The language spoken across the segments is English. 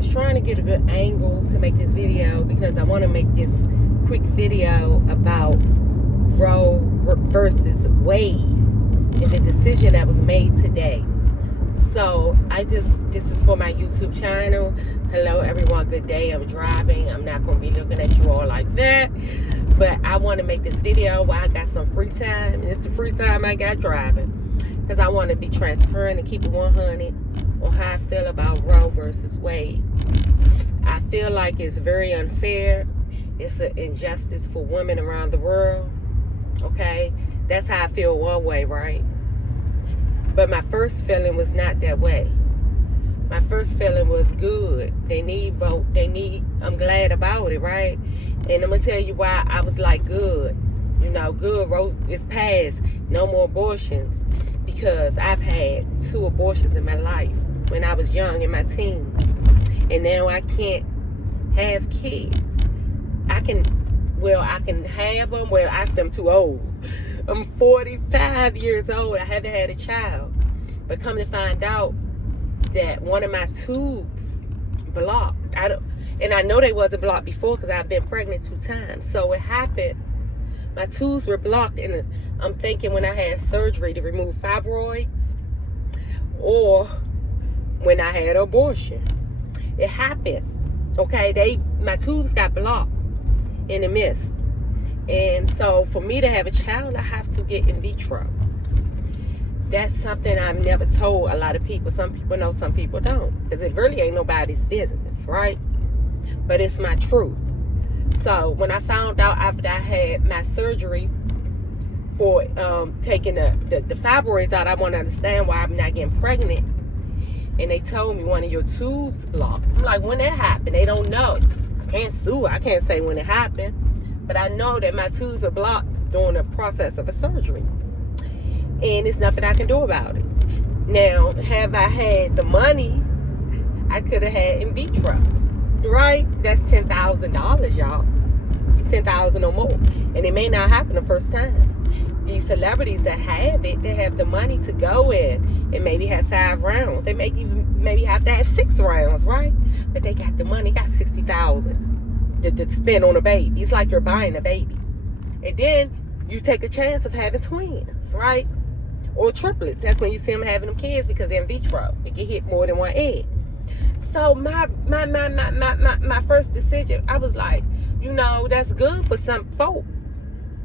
was trying to get a good angle to make this video because I want to make this quick video about Roe versus Wade and the decision that was made today. So this is for my YouTube channel. Hello everyone, good day. I'm driving. I'm not going to be looking at you all like that, but I want to make this video while I got some free time, and it's the free time I got driving, because I want to be transparent and keep it 100 on how I feel about Roe versus Wade. I feel like it's very unfair. It's an injustice for women around the world. Okay, that's how I feel one way, right? But my first feeling was not that way. My first feeling was good. They need vote. I'm glad about it, right? And I'm going to tell you why I was like, good. You know, good, Roe is passed. No more abortions. Because I've had 2 abortions in my life when I was young, in my teens. And now I can't have kids. I can have them. Well, actually, I'm too old. I'm 45 years old. I haven't had a child. But come to find out that one of my tubes blocked. And I know they wasn't blocked before because I've been pregnant 2 times. So it happened. My tubes were blocked. And I'm thinking when I had surgery to remove fibroids or when I had an abortion. It happened. Okay, my tubes got blocked in the midst. And so for me to have a child, I have to get in vitro. That's something I've never told a lot of people. Some people know, some people don't. Because it really ain't nobody's business, right? But it's my truth. So when I found out after I had my surgery for taking the fibroids out, I want to understand why I'm not getting pregnant. And they told me one of your tubes blocked. I'm like, when that happened? They don't know. I can't sue. I can't say when it happened. But I know that my tubes are blocked during the process of a surgery. And there's nothing I can do about it. Now, have I had the money, I could have had in vitro. Right? That's $10,000, y'all. $10,000 or more. And it may not happen the first time. These celebrities that have it, they have the money to go in and maybe have 5 rounds. They may even maybe have to have 6 rounds, right? But they got the money, got $60,000 to spend on a baby. It's like you're buying a baby. And then you take a chance of having twins, right? Or triplets. That's when you see them having them kids, because they're in vitro. They can hit more than one egg. So my first decision, I was like, you know, that's good for some folk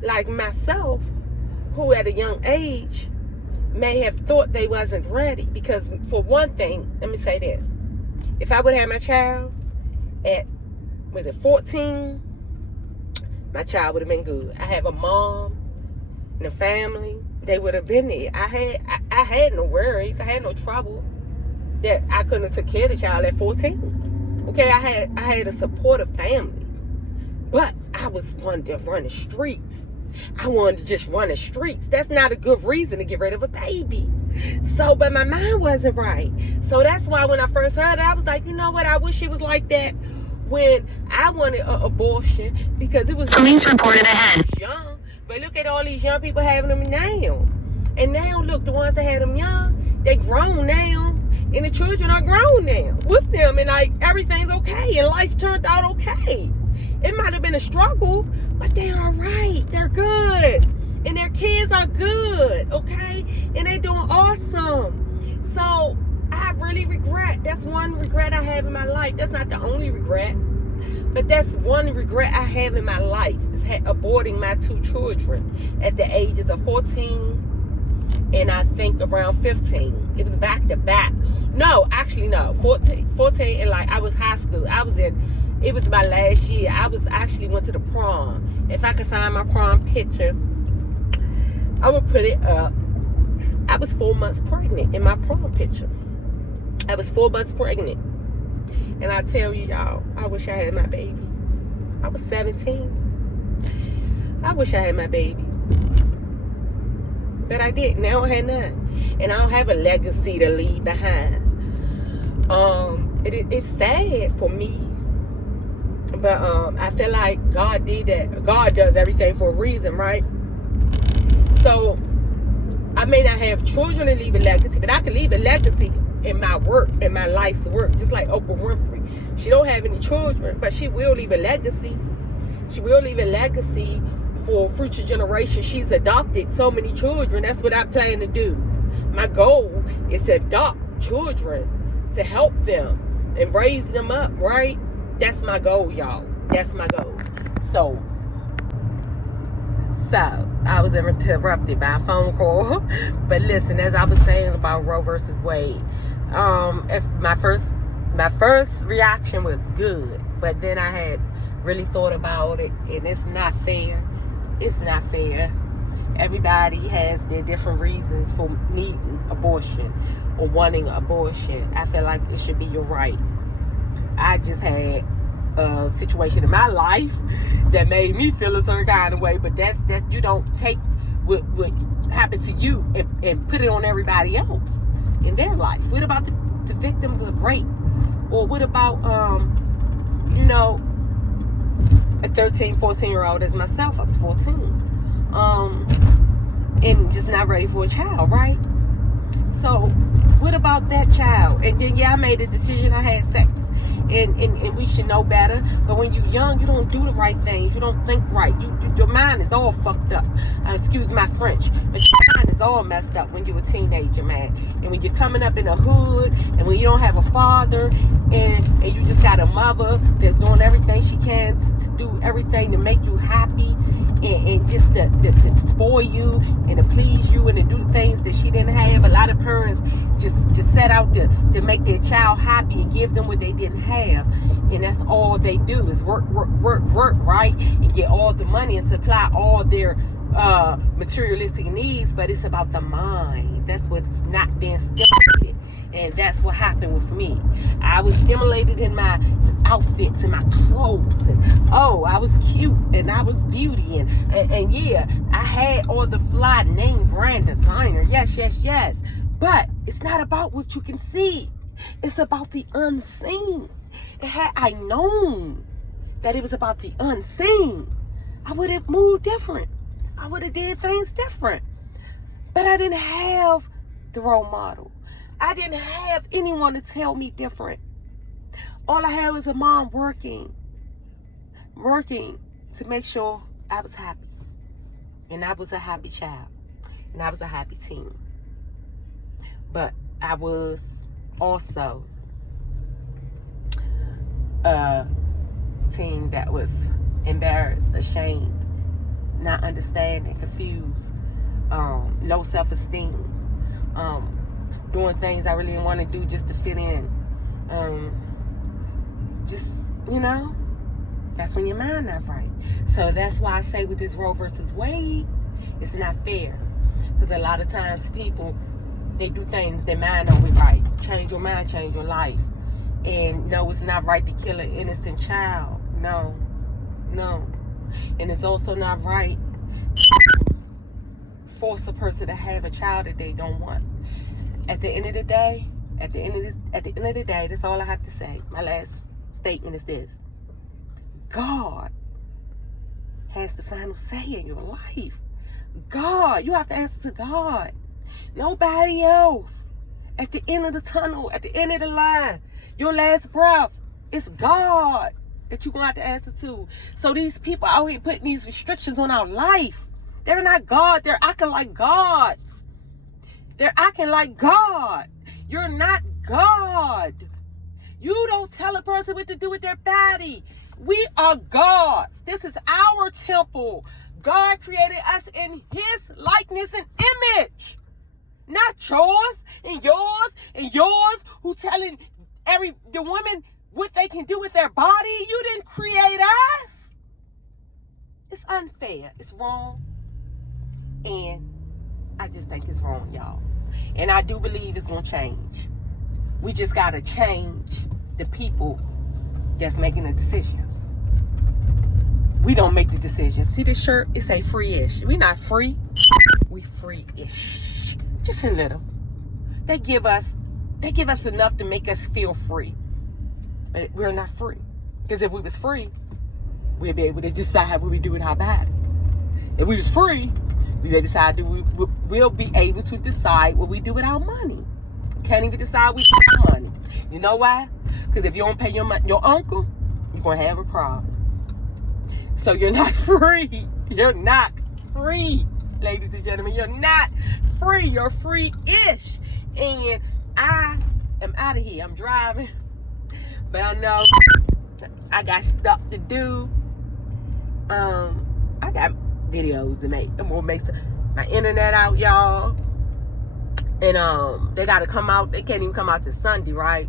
like myself, who at a young age may have thought they wasn't ready. Because for one thing, let me say this. If I would have my child at, was it 14, my child would have been good. I have a mom and a family. They would have been there. I had no worries. I had no trouble that I couldn't have took care of the child at 14. Okay, I had a supportive family. But I was wanting to run the streets. I wanted to just run the streets. That's not a good reason to get rid of a baby. So, but my mind wasn't right. So that's why when I first heard it, I was like, you know what? I wish it was like that when I wanted an abortion, because it was police reported ahead. Young. But look at all these young people having them now. And now look, the ones that had them young, they grown now. And the children are grown now with them. And like everything's okay. And life turned out okay. It might have been a struggle, but they are right. They're good. And their kids are good. Okay? And they're doing awesome. So I really regret. That's one regret I have in my life. That's not the only regret. But that's one regret I have in my life, is aborting my 2 children at the ages of 14 and I think around 15. It was back to back. No, actually no, 14 and like I was high school. It was my last year. I went to the prom. If I could find my prom picture, I would put it up. I was 4 months pregnant in my prom picture. I was 4 months pregnant. And I tell you, y'all, I wish I had my baby. I was 17. I wish I had my baby. But I didn't. Now I had none. And I don't have a legacy to leave behind. It's sad for me. But I feel like God did that. God does everything for a reason, right? So I may not have children to leave a legacy, but I can leave a legacy in my work, in my life's work, just like Oprah Winfrey. She don't have any children, but she will leave a legacy. She will leave a legacy for future generations. She's adopted so many children. That's what I plan to do. My goal is to adopt children, to help them and raise them up, right? That's my goal, y'all. That's my goal. So I was interrupted by a phone call. But listen, as I was saying about Roe versus Wade, if my first reaction was good, but then I had really thought about it, and it's not fair. It's not fair. Everybody has their different reasons for needing abortion or wanting abortion. I feel like it should be your right. I just had a situation in my life that made me feel a certain kind of way, but that's you don't take what happened to you and put it on everybody else in their life. What about the victims of rape? Or what about a 13, 14-year-old as myself? I was 14. And just not ready for a child, right? So what about that child? And then I made a decision. I had sex. And we should know better. But when you're young, you don't do the right things. You don't think right. Your mind is all fucked up. Excuse my French. But your mind is all messed up when you're a teenager, man. And when you're coming up in the hood, and when you don't have a father, and you just got a mother that's doing everything she can to do everything to make you happy, and just to spoil you and to please you and to do the things that she didn't have. A lot of parents just set out to make their child happy and give them what they didn't have. And that's all they do is work, right? And get all the money and supply all their materialistic needs. But it's about the mind. That's what's not being stimulated. And that's what happened with me. I was stimulated in my outfits and my clothes, and I was cute and I was beauty, and yeah, I had all the fly name brand designer, yes, but it's not about what you can see, it's about the unseen. And had I known that it was about the unseen, I would have moved different, I would have did things different. But I didn't have the role model. I didn't have anyone to tell me different. All I had was a mom working to make sure I was happy. And I was a happy child. And I was a happy teen. But I was also a teen that was embarrassed, ashamed, not understanding, confused, low self-esteem, doing things I really didn't want to do just to fit in. That's when your mind not right. So that's why I say with this Roe versus Wade, it's not fair. Because a lot of times people, they do things, their mind don't be right. Change your mind, change your life. And no, it's not right to kill an innocent child. No. And it's also not right to force a person to have a child that they don't want. At the end of the day, that's all I have to say. My last statement is this: God has the final say in your life. God, you have to answer to God. Nobody else. At the end of the tunnel, at the end of the line, your last breath, it's God that you're going to have to answer to. So these people out here putting these restrictions on our life, they're not God. They're acting like gods. They're acting like God. You're not God. You don't tell a person what to do with their body. We are gods. This is our temple. God created us in his likeness and image. Not yours and yours and yours, who telling the women what they can do with their body. You didn't create us. It's unfair. It's wrong. And I just think it's wrong, y'all. And I do believe it's going to change. We just got to change the people that's making the decisions. We don't make the decisions. See this shirt? It say free-ish. We not free. We free-ish. Just a little. They give us enough to make us feel free. But we're not free. Because if we was free, we'd be able to decide what we do with our body. If we was free, we'll be able to decide what we do with our money. can't even decide with your money. You know why? Because if you don't pay your uncle, you're going to have a problem. So you're not free. You're not free, ladies and gentlemen. You're not free. You're free-ish. And I am out of here. I'm driving. But I know I got stuff to do. I got videos to make. I'm going to make my internet out, y'all. And they got to come out. They can't even come out till Sunday, right?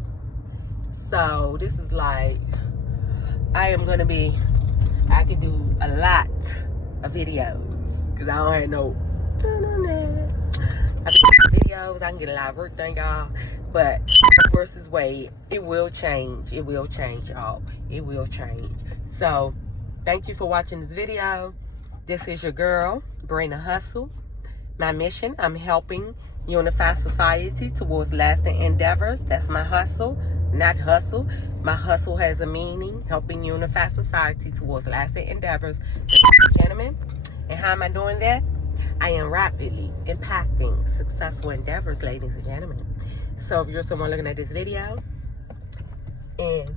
So this is like, I can do a lot of videos because I don't have no internet. I can do videos. I can get a lot of work done, y'all. But Roe vs. Wade, it will change. It will change, y'all. It will change. So thank you for watching this video. This is your girl, Brina Hustle. My mission, I'm helping unify society towards lasting endeavors. That's my hustle, not hustle. My hustle has a meaning, helping unify society towards lasting endeavors. Ladies and gentlemen, and how am I doing that? I am rapidly impacting successful endeavors, ladies and gentlemen. So if you're someone looking at this video and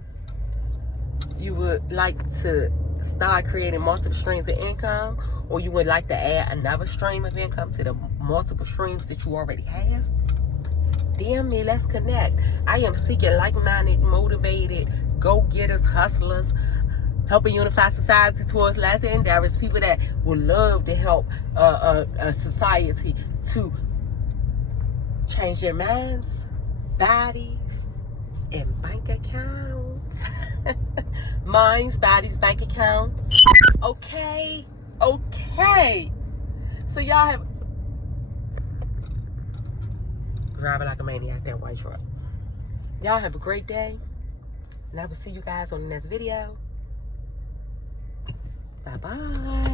you would like to start creating multiple streams of income, or you would like to add another stream of income to the multiple streams that you already have, DM me, let's connect. I am seeking like-minded, motivated, go-getters, hustlers, helping unify society towards lasting endeavors, people that would love to help a society to change their minds, bodies, and bank accounts. Minds, bodies, bank accounts. Okay. So y'all have driving like a maniac, that white truck. Y'all have a great day, and I will see you guys on the next video. Bye-bye.